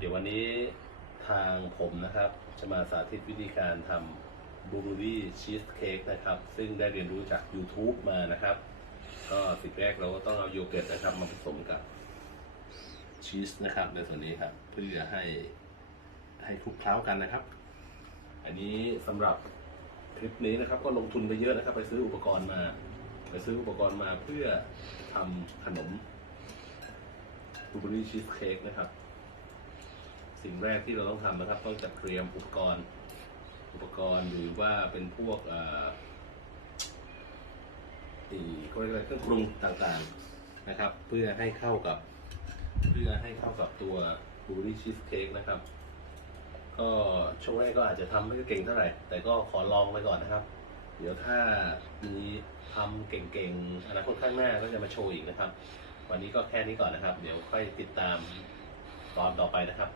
เดี๋ยววันนี้ทางผมนะครับ จะมาสาธิตวิธีการทำบลูเบอรี่ชีสเค้กนะครับ ซึ่งได้เรียนรู้จาก YouTube มานะครับ ก็สิ่งแรกเราก็ต้องเอาโยเกิร์ตนะครับ มาผสมกับชีสนะครับในส่วนนี้ครับ เพื่อให้ให้คลุกเคล้ากันนะครับ อันนี้สำหรับคลิปนี้นะครับ ก็ลงทุนไปเยอะนะครับ ไปซื้ออุปกรณ์มา ไปซื้ออุปกรณ์มาเพื่อทำขนมบลูเบอรี่ชีสเค้กนะครับ สิ่งแรกที่เราต้องทำนะครับ ต้องจัดเตรียมอุปกรณ์ อุปกรณ์หรือว่าเป็นพวกอ่ออีเขาเรียกอะไรเครื่องปรุงต่างๆนะครับ เพื่อให้เข้ากับ เพื่อให้เข้ากับตัวบูรี่ชีสเค้กนะครับ ก็ช่วงแรกก็อาจจะทำไม่เก่งเท่าไหร่ แต่ก็ขอลองไปก่อนนะครับ เดี๋ยวถ้ามีทำเก่งๆอนาคตข้างหน้าก็จะมาโชว์อีกนะครับ วันนี้ก็แค่นี้ก่อนนะครับ เดี๋ยวค่อยติดตามตอนต่อไปนะครับ